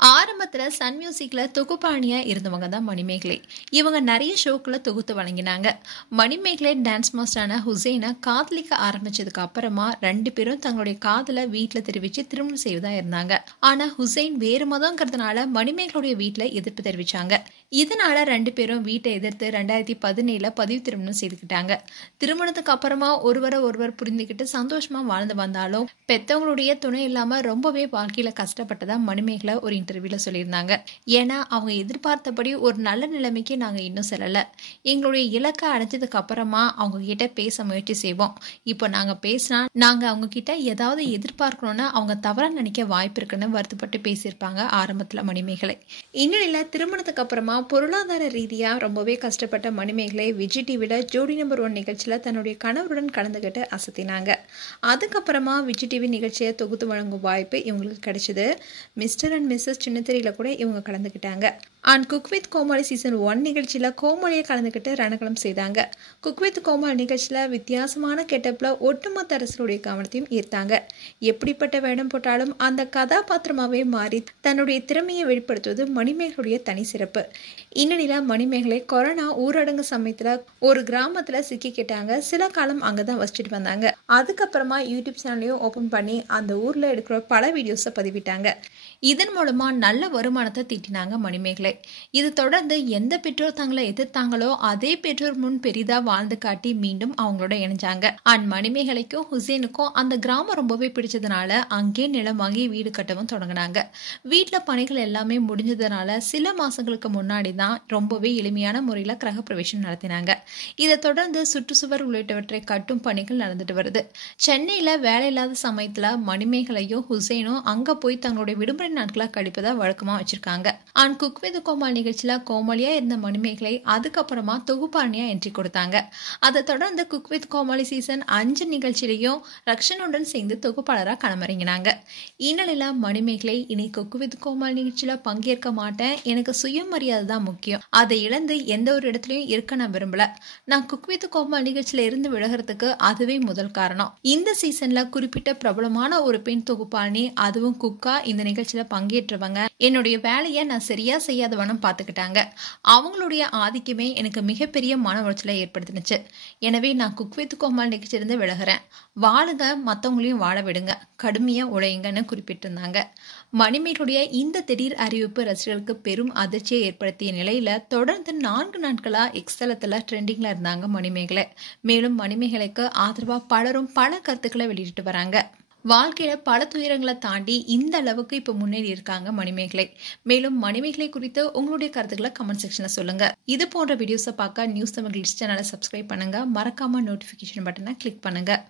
ஆரம்பத்துல சன் மியூசிக்ல தொகுப்பாணியா இருந்தவங்க தான் மணிமேகலை. இவங்க நிறைய ஷோக்களை தொகுத்து வழங்கினாங்க. மணிமேகலை டான்ஸ் மாஸ்டரான ஹுசைனை காதலிக்க ஆரம்பிச்சதுக்கு அப்புறமா 2 பேரும் தங்களுடைய காதலை வீட்டுல தெரிவிச்சு திருமணம் செய்வதா இருந்தாங்க. ஆனா ஹுசைன் வேறு மதம்ங்கிறதுனால மணிமேகலுடைய வீட்டுல எதிர்ப்பு தெரிவிச்சாங்க. இதனால 2 பேரும் வீட்டை எதிர்த்து 2017 பதிவு திருமணம் செய்துக்கிட்டாங்க. திருமணத்துக்கு அப்புறமா ஒருவர் புரிந்துகிட்டு சந்தோஷமா வாழ்ந்து வந்தாலும் பெத்தவங்களுடைய துணை இல்லாம ரொம்பவே வாழ்க்கையில கஷ்டப்பட்டதா மணிமேகலை ஒரு இன்டர்வியூல சொல்லியிருந்தாங்க. ஏன்னா அவங்க எதிர்பார்த்தபடி ஒரு நல்ல நிலைமைக்கு நாங்க இன்னும் செல்லல. எங்களுடைய இலக்கை அடைஞ்சதுக்கு அப்புறமா அவங்க கிட்ட பேச முயற்சி செய்வோம். இப்போ நாங்க பேசினா நாங்க அவங்க கிட்ட ஏதாவது எதிர்பார்க்கணும்னு அவங்க தவறா நினைக்க வாய்ப்பு இருக்குன்னு வருத்தப்பட்டு பேசியிருப்பாங்க ஆரம்பத்துல மணிமேகலை. இந்நிலையில திருமணத்துக்கு அப்புறமா பொருளாதார ரீதியா ரொம்பவே கஷ்டப்பட்ட மணிமேகலை விஜய் டிவில ஜோடி நம்பர் 1 நிகழ்ச்சியில தன்னுடைய கணவருடன் கலந்துகிட்டு அசத்தினாங்க. அதுக்கப்புறமா விஜய் டிவி நிகழ்ச்சியை தொகுத்து வழங்கும் வாய்ப்பு இவங்களுக்கு கிடைச்சது. மிஸ்டர் அண்ட் மிஸ்ஸஸ் சின்னத்திரையில கூட இவங்க கலந்துக்கிட்டாங்க. And cook with Comali season 1 நிகழ்ச்சியில கோமாளியை கலந்துக்கிட்டு ரணகலம் செய்தாங்க. குக் வித் கோமாளி நிகழ்ச்சியில வித்தியாசமான கெட்டப்ல ஒட்டுமொத்த அரசருடைய கவனத்தையும் ஈர்த்தாங்க. எப்படிப்பட்ட வேடம் போட்டாலும் அந்த கதாபாத்திரமாவே மாறி தன்னுடைய திறமையை வெளிப்படுத்துவது மணிமேகலுடைய தனி சிறப்பு. இந்நிலையில மணிமேகலை கொரோனா ஊரடங்கு சமயத்துல ஒரு கிராமத்துல சிக்கிக்கிட்டாங்க. சில காலம் அங்கதான் வசிச்சுட்டு வந்தாங்க. அதுக்கப்புறமா யூடியூப் சேனலையும் ஓபன் பண்ணி அந்த ஊர்ல எடுக்கிற பல வீடியோஸை பதிவிட்டாங்க. இதன் மூலமா நல்ல வருமானத்தை தீட்டினாங்க மணிமேகலை. இது தொடர்ந்து எந்த பெற்றோர் தங்களை எதிர்த்தாங்களோ அதே பெற்றோர் முன் பெரிதா வாழ்ந்து காட்டி மீண்டும் அவங்களோட இணைஞ்சாங்க. அண்ட் மணிமேகலைக்கும் ஹுசைனுக்கும் அந்த கிராமம் ரொம்பவே பிடிச்சதுனால அங்கே நிலம் வாங்கி வீடு கட்டவும் தொடங்கினாங்க. வீட்டுல பணிகள் எல்லாமே முடிஞ்சதுனால சில மாசங்களுக்கு முன்னாடி தான் ரொம்பவே எளிமையான முறையில கிரகப்பிரவேசம் நடத்தினாங்க. இதை தொடர்ந்து சுற்றுச்சுவர் உள்ளிட்டவற்றை கட்டும் பணிகள் நடந்துட்டு வருது. சென்னையில வேலை இல்லாத சமயத்துல மணிமேகலையும் ஹுசைனும் அங்க போய் தங்களுடைய விடுமுறை நாட்களா கழிப்பதா வழக்கமா வச்சிருக்காங்க. அண்ட் குக் வித் கோமாளி நிகழ்ச்சியில கோமாளியா இருந்த மணிமேகலை அதுக்கப்புறமா தொகுப்பாணியா என்ட்ரி கொடுத்தாங்க. அதை தொடர்ந்து குக் வித் கோமாளி சீசன் 5 நிகழ்ச்சியிலையும் ரக்ஷனுடன் சேர்ந்து தொகுப்பாளரா களமிறங்கினாங்க. இந்நிலையில மணிமேகலை இனி குக் வித் கோமாளி நிகழ்ச்சியில பங்கேற்க மாட்டேன், எனக்கு சுயமரியாதை தான் முக்கியம், அதை இழந்து எந்த ஒரு இடத்துலயும் இருக்க நான் விரும்பல, நான் குக் வித் கோமாளி நிகழ்ச்சியில இருந்து விலகிறதுக்கு அதுவே முதல் காரணம். இந்த சீசன்ல குறிப்பிட்ட பிரபலமான ஒரு பெண் தொகுப்பாளி, அதுவும் குக்கா இந்த நிகழ்ச்சியில பங்கேற்றவங்க என்னுடைய வேலையை நான் சரியா செய்யாதவனும் பார்த்துக்கிட்டாங்க. அவங்களுடைய ஆதிக்கமே எனக்கு மிகப்பெரிய மன உளைச்சலை ஏற்படுத்தினுச்சு. எனவே நான் குக் வித் கோமாளி நிகழ்ச்சியிலிருந்து விலகிறேன், வாழுங்க, மற்றவங்களையும் வாழ விடுங்க, கடுமையா உழையுங்கன்னு குறிப்பிட்டிருந்தாங்க. மணிமேகலுடைய இந்த திடீர் அறிவிப்பு ரசிகர்களுக்கு பெரும் அதிர்ச்சியை ஏற்படுத்திய நிலையில தொடர்ந்து 4 நாட்களா எக்ஸ்தலத்துல ட்ரெண்டிங்ல இருந்தாங்க மணிமேகலை. மேலும் மணிமேகலைக்கு ஆதரவா பலரும் பல கருத்துக்களை வெளியிட்டு வராங்க. வாழ்க்கையில பல துயரங்களை தாண்டி இந்த அளவுக்கு இப்ப முன்னேறி இருக்காங்க மணிமேகலை. மேலும் மணிமேகலை குறித்து உங்களுடைய கருத்துக்களை கமெண்ட் செக்ஷன்ல சொல்லுங்க. இது போன்ற வீடியோஸை பார்க்க நியூஸ் தமிழ் சேனலை சப்ஸ்கிரைப் பண்ணுங்க. மறக்காம நோட்டிபிகேஷன் பட்டனை கிளிக் பண்ணுங்க.